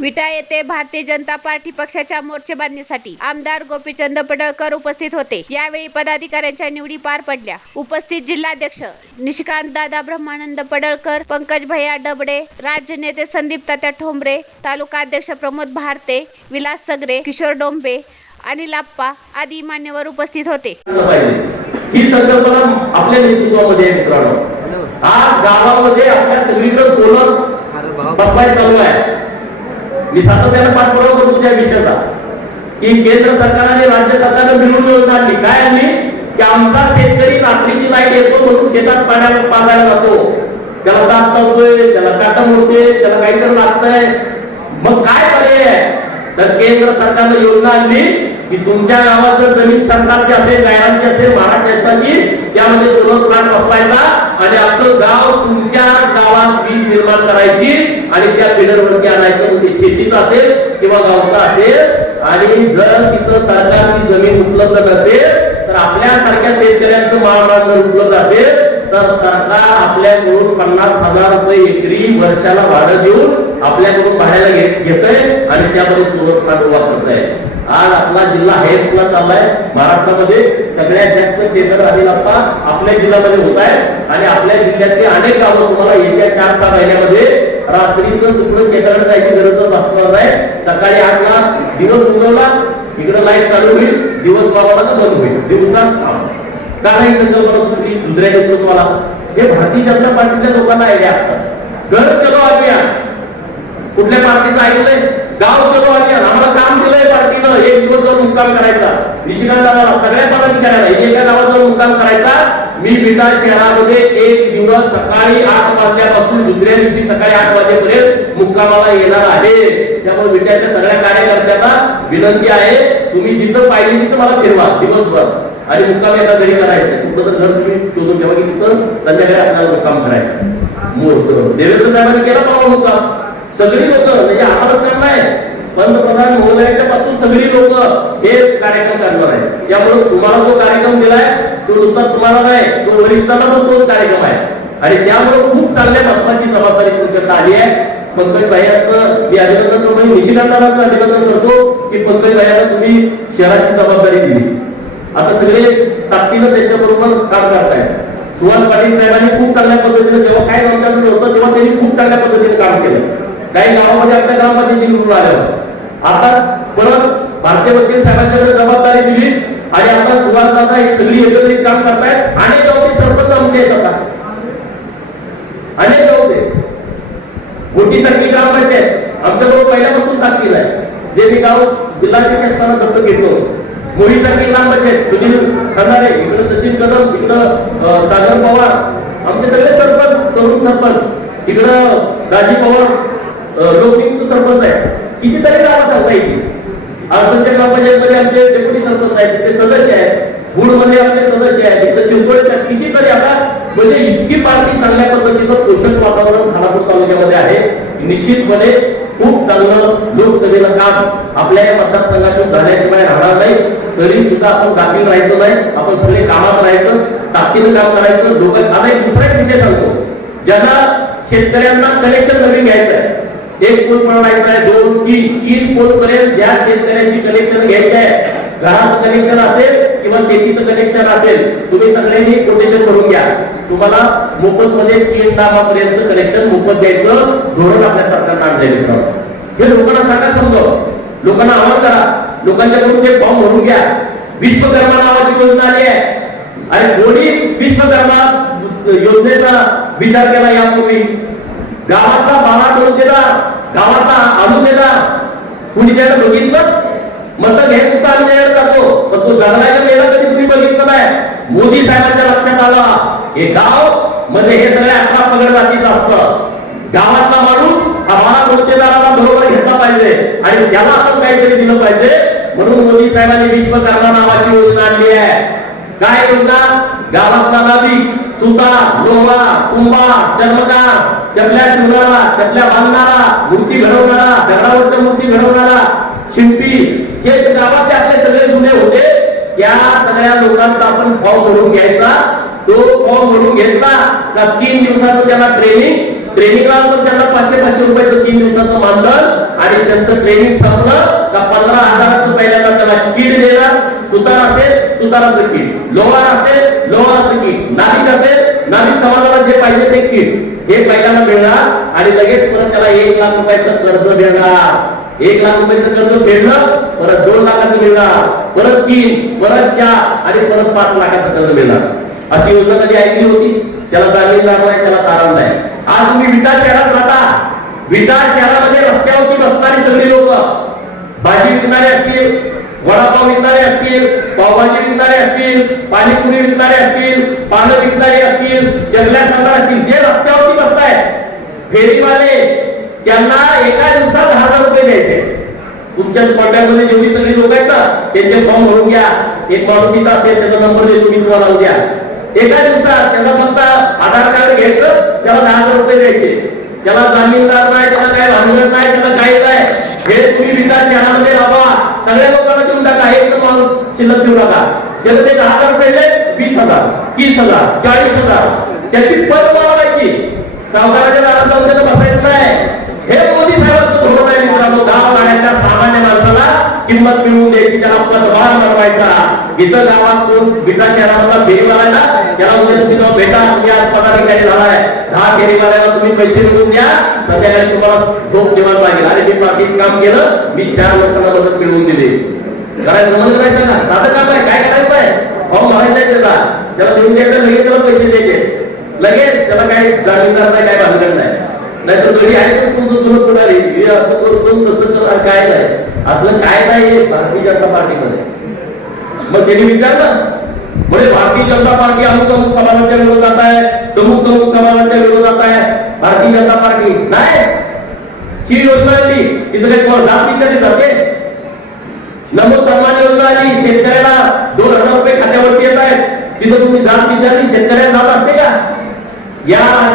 विटा येथे भारतीय जनता पार्टी पक्षाच्या मोर्चेबांधणीसाठी आमदार गोपीचंद पडळकर उपस्थित होते. यावेळी पदाधिकाऱ्यांच्या निवडी पार पडल्या. उपस्थित जिल्हाध्यक्ष निशिकांत दादा ब्रह्मानंद पडळकर पंकज भैया डबडे राज्य नेते संदीप तात्या ठोंबरे तालुका अध्यक्ष प्रमोद भारते विलास सगरे किशोर डोंबे अनिल आप्पा आदी मान्यवर उपस्थित होते. ही संकल्पना आपल्या नेतृत्वामध्ये आहे मित्रांनो. आज गावामध्ये आपल्या सगळीकडे सोलर बसवायला चालू आहे. मी सातत्याने पाठपुरावा करतो त्या विषयाचा की केंद्र सरकार आणि राज्य सरकारनं मिळून योजना आणली. काय आणली? की आमचा शेतकरी रात्रीची लाइट येतो म्हणून शेतात पाण्याला पाजायला जातो. त्याला साप चालतोय त्याला काटा मोडते त्याला काहीतरी लागतंय. मग काय पर्याय आहे? तर केंद्र सरकारनं योजना आणली की तुमच्या गावात जर जमीन सरकारची असेल गायरांची असेल महाराष्ट्राची त्यामध्ये सोलर प्लांट बसवायचा. आणि आपलं गाव तुमच्या गावात वीज निर्माण करायची आणि त्या फिडरवरती आणायचं म्हणजे शेतीचं असेल किंवा गावचं असेल आणि जर तिथं सरकारची जमीन उपलब्ध नसेल तर आपल्यासारख्या शेतकऱ्यांचं महामार्ग जर उपलब्ध असेल तर सरकार आपल्याकडून पन्नास हजार रुपये एकरी वर्षाला भाडं देऊन आपल्याकडून भाड्याला घेत घेतोय. आणि त्यामध्ये सोलर प्लांट वापरत आहे. आज आपला जिल्हा हायस्टला चाललाय महाराष्ट्रामध्ये सगळ्यात जास्त टेंडर अनिल आप्पा आपल्या जिल्ह्यामध्ये होत आहे आणि आपल्या जिल्ह्यातली अनेक गावं तुम्हाला येत्या चार सहा महिन्यामध्ये रात्रीचं तुकडं शेताकडे जायची गरज असणार नाही. सकाळी आठला दिवस उगवला इकडे लाइट चालू होईल दिवस बाबाला तर बंद होईल. दिवसाच काम का नाही संकल्पना सुचली दुसऱ्या नेतृत्वाला हे भारतीय जनता पार्टीच्या लोकांना आयडिया असतात. घर चलो अभियान कुठल्या पार्टीचं ऐकलंय? गाव चलो अभियान आम्हाला काम दिलंय पार्टीनं एक दिवस जाऊन मुक्काम करायचा. निशिकांताला सगळ्या पदाधिकाऱ्याला एका गावात जाऊन मुक्काम करायचा. मी बिटा शहरामध्ये एक दिवस सकाळी आठ वाजल्यापासून दुसऱ्या दिवशी सकाळी आठ वाजेपर्यंत मुक्कामाला येणार आहे. त्यामुळे विट्याच्या सगळ्या कार्यकर्त्यांना विनंती आहे तुम्ही जिथं पाहिजे तिथं मला फिरवा दिवसभर. आणि मुक्काम एका घरी करायचं. कुठं तर घर तुम्ही शोधून ठेवा की तिथं संध्याकाळी आपल्याला मुक्काम करायचा. देवेंद्र साहेबांनी केला परवा मुक्काम. सगळी लोक म्हणजे आम्हाला आहे. पंतप्रधान महोदयाच्या पासून सगळी लोक हे कार्यक्रम करणार आहे त्यामुळे तुम्हाला जो कार्यक्रम दिलाय तो नुसता तुम्हाला नाही तो वरिष्ठांना पण तोच कार्यक्रम आहे. आणि त्यामुळे खूप चांगल्या महत्वाची जबाबदारी तुमच्याकडे आली आहे. पंकज भाईयांचं मी अभिनंदन करतो. निशिकांतांचं अभिनंदन करतो की पंकज भाईयांना तुम्ही शहराची जबाबदारी दिली. आता सगळे ताकदीनं त्यांच्याबरोबर काम करताय सुहास पाटील साहेबांनी खूप चांगल्या पद्धतीने जेव्हा काय नव्हतं होतं तेव्हा त्यांनी खूप चांगल्या पद्धतीने काम केलं. काही गावामध्ये आपल्या ग्रामपंचायती निवडून आल्यावर. आता परत भारतीय वकील साहेबांच्याकडे जबाबदारी दिली आणि आता सुभाष दादा ही सगळी एकत्रित काम करतायत. अनेक गावचे सरपंच आमचे येत आता. अनेक गावचे. मोठी सारखी ग्रामपंचायत. आमच्याबरोबर पहिल्यापासून ताकदील आहे. जे मी गाव जिल्हाध्यक्ष असताना दत्तक घेतलो मोठी सारखी ग्रामपंचायत सुनील खंडारे इकडे सचिन कदम इकडं सागर पवार. आमचे सगळे सरपंच तरुण सरपंच. इकडं दाजी पवार. लोकनियुक्त सरपंच आहे कितीतरी गावं सांगता येईल आरसनच्या ग्रामपंचायतमध्ये आमचे डेप्युटी सरपंच आहेत तिथे सदस्य आहेत. गुडमध्ये आपले सदस्य आहेत. तिथं शिवकोळे साहेब कितीतरी आता म्हणजे इतकी पार्टी चांगल्या पद्धतीचं पोषक वातावरण खानापूर तालुक्यामध्ये आहे. निश्चितपणे खूप चांगलं लोकसभेला काम आपल्या या मतदारसंघातून झाल्याशिवाय राहणार नाही. तरी सुद्धा आपण दाखील राहायचं नाही. आपण सगळे कामात राहायचं ताकदीनं काम करायचं दोघं आता एक दुसरा एक विषय सांगतो. ज्यांना शेतकऱ्यांना कनेक्शन नवीन घ्यायचं आहे एक पोत बनवायचा आहे दोन तीन तीन पोत पर्यंत ज्या शेतकऱ्यांची कनेक्शन घ्यायचे आहे घराचं कनेक्शन असेल किंवा शेतीचं कनेक्शन असेल तुम्ही सगळ्यांनी कोटेशन करून घ्या. तुम्हाला मोफत मध्ये तीन लाखापर्यंत कनेक्शन मोफत द्यायचं धोरण आपल्या सरकारनं आणलेलं हे लोकांना सांगा समजावं लोकांना आवाहन करा. लोकांच्याकडून ते फॉर्म भरून घ्या. विश्वकर्मा नावाची योजना आली आहे. आणि कोणी विश्वकर्मा योजनेचा विचार केला यापूर्वी? गावातला बाळा ठेवतेदार गावातला आलुतेदार कुणी त्याला बघितलं? मत घेत कुठं आम्ही त्याला जातो. पण तो जगलायला मेला कधी तुम्ही बघितलं नाही. मोदी साहेबांच्या लक्षात आला. हे गाव म्हणजे हे सगळे अठरा पगड जातीचं असतं. गावातला माणूस हा बारा ठेवतेदाराला बरोबर घेतला पाहिजे. आणि त्याला आपण काहीतरी दिलं पाहिजे. म्हणून मोदी साहेबांनी विश्वकर्मा नावाची योजना आणली आहे. काय योजना? गावातला नाविक सुता लोहा कुंभा चर्मका चपल्या शिवणारा चपल्या बांधणारा मूर्ती घडवणारा दगडावरच्या मूर्ती घडवणारा शिंपी हे गावात आपले सगळे जुने होते त्या सगळ्या लोकांचा आपण फॉर्म भरून घ्यायचा. तो फॉर्म भरून घेतला का तीन दिवसाचं त्याला ट्रेनिंग ट्रेनिंगला तर त्यांना पाचशे पाचशे रुपयाचं तीन दिवसाचं मानधन आणि त्यांचं ट्रेनिंग संपलं का पंधरा हजाराचं पहिल्यांदा त्याला किट देणार. सुतार असेल सुताराचं किट लोहार असेल लोहाराचं किट नाविक असेल नाविक समाजाला जे पाहिजे ते किट हे पहिल्यांदा मिळणार आणि लगेच परत त्याला एक लाख रुपयाचं कर्ज मिळणार. एक लाख रुपयाचं कर्ज फेडलं परत दोन लाखाचं मिळणार. परत तीन परत चार आणि परत पाच लाखाचं कर्ज मिळणार. अशी योजना कधी ऐकली होती? त्याला जामीनदार आहे त्याला तारण नाही. आज तुम्ही विटा शहरात राहता. विटा शहरामध्ये रस्त्यावरती बसणारी सगळी लोक. भाजी विकणारे असतील वडापाव विकणारे असतील पावभाजी विकणारे असतील पाणीपुरी विकणारे असतील पानं विकणारे असतील जंगलात सांगणार असतील जे रस्त्यावरती बसतायत फेरीवाले त्यांना एका दिवसात दहा हजार रुपये द्यायचे. तुमच्या कॉन्टॅक्टमध्ये जेवढी सगळी लोक आहेत ना त्यांचे फॉर्म भरून घ्या. एक माणूस इथं असेल त्याचा नंबर देतो मी तुम्हाला उद्या एका दिवसात त्यांना फक्त आधार कार्ड घ्यायचं त्याला दहा हजार रुपये द्यायचे. त्याला जामीनदार नाही त्याला काय भांडवल नाही त्याला काही नाही. हे तुम्ही विकास शहरामध्ये राहा सगळे लोक बघा. शिल्लक त्याला ते दहा हजार रुपये वीस हजार तीस हजार चाळीस हजार. त्याची पद वाढवायची. सावकाराच्या दारात जाऊन त्याला बसायचं नाही. हे मोदी साहेबांचं धोरण आहे मित्रांनो. गाव गाड्याच्या सामान्य माणसाला किंमत मिळवून द्यायची त्याला पदभार बनवायचा. इतर गावात कोण बिटा शहरामधला फेरीवाला ना त्याला उद्या तुम्ही जाऊन भेटा. तुम्ही आज पदाधिकारी झालाय. दहा फेरीवाल्याला तुम्ही पैसे मिळवून द्या. सध्याकाळी तुम्हाला झोप जेवण लागेल. अरे मी बाकीचं काम केलं. मी चार वर्षाला मदत मिळवून दिली. करायचं म्हणजे जमत नाही ना. साधं काम आहे. काय करायचं आहे? फॉर्म भरायचा आहे त्याला. त्याला देऊन द्यायचं लगेच त्याला पैसे द्यायचे. लगेच त्याला काय जामीनदार नाही काय भानगड नाही. नाही तर घरी आहे तर तुमचं जुनं पुढारी हे असं करतो तसं करणार काय नाही. असलं काय नाही भारतीय जनता पार्टीमध्ये. मग त्यांनी विचारलं. म्हणजे भारतीय जनता पार्टी अमुक अमुक समाजाच्या विरोधात आहे. तमुक तमुक समाजाच्या विरोधात आहे. भारतीय जनता पार्टी. नाही. ही योजना आली. तिथं काही कोण जात विचारली जाते. नमो सन्मान योजना आली शेतकऱ्याला दोन हजार रुपये खात्यावरती येत आहेत. तिथं तुम्ही जात विचारली शेतकऱ्याला जात असते का? या